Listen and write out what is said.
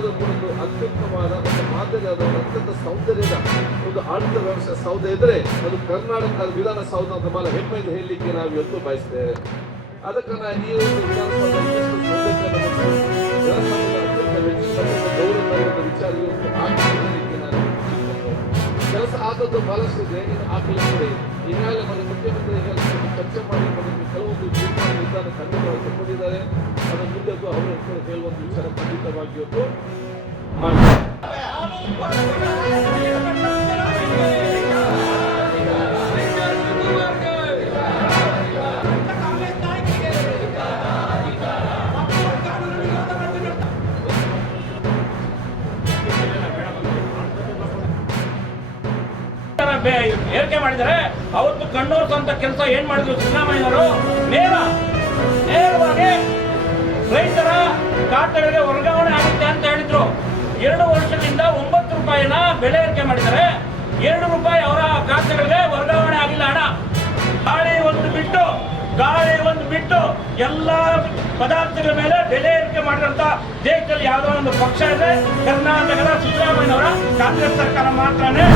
ಆದರೂ ಕೂಡ ಒಂದು ಅತ್ಯುತ್ತಮವಾದ ಒಂದು ಮಾದರಿಯಾದ ಒಂದು ಅತ್ಯಂತ ಸೌಂದರ್ಯದ ಒಂದು ಆಡಳಿತ ವ್ಯವಸ್ಥೆ ಸೌಧ ಇದ್ರೆ ಅದು ಕರ್ನಾಟಕ ವಿಧಾನಸೌಧ ಅಂತ ಬಹಳ ಹೆಮ್ಮೆಯಿಂದ ಹೇಳಲಿಕ್ಕೆ ನಾವು ಇವತ್ತು ಬಯಸ್ತೇವೆ. ಅದಕ್ಕೆ ಈ ಒಂದು ವಿಧಾನಸೌಧ ಗೌರವ ವಿಚಾರ ಹೇಳಲಿಕ್ಕೆ ನಾನು ಕೆಲಸ ಆದದ್ದು ಬಹಳಷ್ಟು ಇದೆ. ಇನ್ನು ಆಗಲಿದೆ ಈಗಾಗಲೇ ನಮ್ಮ ಮುಖ್ಯಮಂತ್ರಿ ಚರ್ಚೆ ಮಾಡಿ ಕೆಲವೊಂದು ತೀರ್ಮಾನ ನಿರ್ಧಾರ ಖಂಡಿತವಾಗಿ ತಗೊಂಡಿದ್ದಾರೆ. ಅದರ ಮುಂದೆಗೂ ಅವರು ಹೇಳುವಂತ ವಿಚಾರ ಖಂಡಿತವಾಗಿ ಇವತ್ತು ಏರಿಕೆ ಮಾಡಿದರೆ ಅವತ್ತು ಕಣ್ಣೋರ್ಸಂತ ಕೆಲಸ ಏನ್ ಮಾಡಿದ್ರು ಸಿದ್ದರಾಮಯ್ಯನವರು ನೇರವಾಗಿ ರೈತರ ಖಾತೆಗಳಿಗೆ ವರ್ಗಾವಣೆ ಆಗುತ್ತೆ ಅಂತ ಹೇಳಿದ್ರು. 2 ವರ್ಷದಿಂದ 9 ರೂಪಾಯಿನ ಬೆಲೆ ಏರಿಕೆ ಮಾಡಿದ್ದಾರೆ. 2 ರೂಪಾಯಿ ಅವರ ಖಾತೆಗಳಿಗೆ ವರ್ಗಾವಣೆ ಆಗಿಲ್ಲ. ಹಣ ಗಾಳಿ ಒಂದು ಬಿಟ್ಟು ಎಲ್ಲ ಪದಾರ್ಥಗಳ ಮೇಲೆ ಬೆಲೆ ಏರಿಕೆ ಮಾಡಿದಂತ ದೇಶದಲ್ಲಿ ಯಾವುದೋ ಒಂದು ಪಕ್ಷ ಇದೆ. ಕರ್ನಾಟಕದ ಸಿದ್ದರಾಮಯ್ಯನವರ ಕಾಂಗ್ರೆಸ್ ಸರ್ಕಾರ ಮಾತ್ರನೇ.